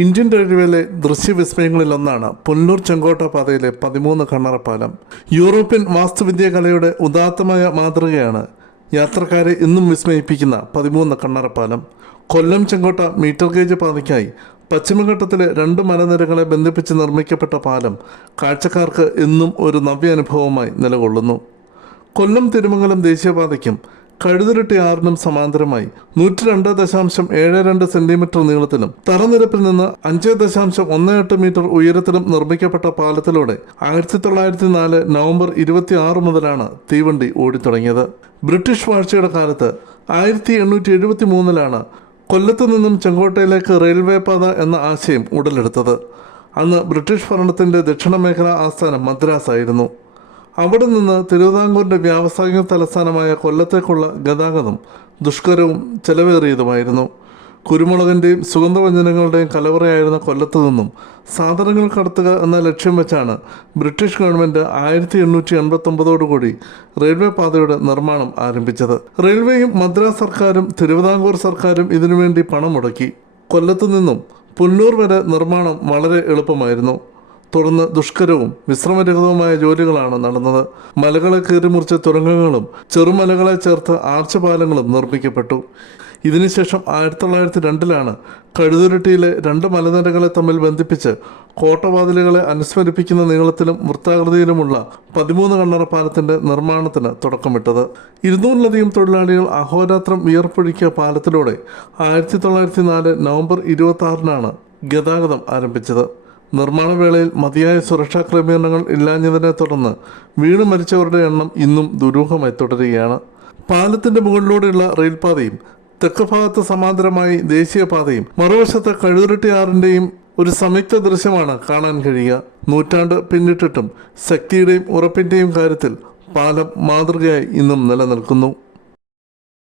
Indian റെയിൽവേയിലെ ദൃശ്യവിസ്മയങ്ങളിലൊന്നാണ് Punalur ചെങ്കോട്ട പാതയിലെ 13 കണ്ണറപ്പാലം. European വാസ്തുവിദ്യാ കലയുടെ ഉദാത്തമായ മാതൃകയാണ് യാത്രക്കാരെ ഇന്നും വിസ്മയിപ്പിക്കുന്ന 13 കണ്ണറപ്പാലം. കൊല്ലം ചെങ്കോട്ട മീറ്റർ ഗേജ് പാതയ്ക്കായി പശ്ചിമഘട്ടത്തിലെ 2 മലനിരകളെ ബന്ധിപ്പിച്ച് നിർമ്മിക്കപ്പെട്ട പാലം കാഴ്ചക്കാർക്ക് എന്നും ഒരു നവ്യ അനുഭവമായി നിലകൊള്ളുന്നു. കൊല്ലം തിരുമംഗലം ദേശീയപാതയ്ക്കും കഴുതുരുട്ടി ആറിനും സമാന്തരമായി 102.72 സെന്റിമീറ്റർ നീളത്തിലും തറനിരപ്പിൽ നിന്ന് 5.18 മീറ്റർ ഉയരത്തിലും നിർമ്മിക്കപ്പെട്ട പാലത്തിലൂടെ 1904 നവംബർ 26 മുതലാണ് തീവണ്ടി ഓടിത്തുടങ്ങിയത്. ബ്രിട്ടീഷ് വാഴ്ചയുടെ കാലത്ത് 1873 കൊല്ലത്ത് നിന്നും ചെങ്കോട്ടയിലേക്ക് റെയിൽവേ പാത എന്ന ആശയം ഉടലെടുത്തത്. അന്ന് ബ്രിട്ടീഷ് ഭരണത്തിൻ്റെ ദക്ഷിണ മേഖലാ ആസ്ഥാനം മദ്രാസായിരുന്നു. അവിടെ നിന്ന് തിരുവിതാംകൂറിൻ്റെ വ്യാവസായിക തലസ്ഥാനമായ കൊല്ലത്തേക്കുള്ള ഗതാഗതം ദുഷ്കരവും ചെലവേറിയതുമായിരുന്നു. കുരുമുളകിൻ്റെയും സുഗന്ധവ്യഞ്ജനങ്ങളുടെയും കലവറയായിരുന്ന കൊല്ലത്ത് നിന്നും സാധനങ്ങൾ കടത്തുക എന്ന ലക്ഷ്യം വെച്ചാണ് ബ്രിട്ടീഷ് ഗവൺമെൻറ് 1889 റെയിൽവേ പാതയുടെ നിർമ്മാണം ആരംഭിച്ചത്. റെയിൽവേയും മദ്രാസ് സർക്കാരും തിരുവിതാംകൂർ സർക്കാരും ഇതിനുവേണ്ടി പണം മുടക്കി. കൊല്ലത്തു നിന്നും പുനലൂർ വരെ നിർമ്മാണം വളരെ എളുപ്പമായിരുന്നു. തുടർന്ന് ദുഷ്കരവും വിശ്രമരഹിതവുമായ ജോലികളാണ് നടന്നത്. മലകളെ കീറിമുറിച്ച തുരങ്കങ്ങളും ചെറുമലകളെ ചേർത്ത് ആർച്ച് പാലങ്ങളും നിർമ്മിക്കപ്പെട്ടു. ഇതിനുശേഷം 1902 കഴുതുരുട്ടിയിലെ 2 മലനിരകളെ തമ്മിൽ ബന്ധിപ്പിച്ച് കോട്ടവാതിലുകളെ അനുസ്മരിപ്പിക്കുന്ന നീളത്തിലും വൃത്താകൃതിയിലുമുള്ള 13 കണ്ണറപ്പാലത്തിൻ്റെ നിർമ്മാണത്തിന് തുടക്കമിട്ടത്. 200-ലധികം തൊഴിലാളികൾ അഹോരാത്രം വിയർപ്പൊഴുക്കിയ പാലത്തിലൂടെ 1904 നവംബർ 26 ഗതാഗതം ആരംഭിച്ചത്. നിർമ്മാണ വേളയിൽ മതിയായ സുരക്ഷാ ക്രമീകരണങ്ങൾ ഇല്ലാഞ്ഞതിനെ തുടർന്ന് വീണ് മരിച്ചവരുടെ എണ്ണം ഇന്നും ദുരൂഹമായി തുടരുകയാണ്. പാലത്തിൻ്റെ മുകളിലൂടെയുള്ള റെയിൽപാതയും തെക്ക് ഭാഗത്ത് സമാന്തരമായി ദേശീയപാതയും മറുവശത്ത് കഴുതുരുട്ടി ആറിൻ്റെയും ഒരു സംയുക്ത ദൃശ്യമാണ് കാണാൻ കഴിയുക. നൂറ്റാണ്ട് പിന്നിട്ടിട്ടും ശക്തിയുടെയും ഉറപ്പിൻ്റെയും കാര്യത്തിൽ പാലം മാതൃകയായി ഇന്നും നിലനിൽക്കുന്നു.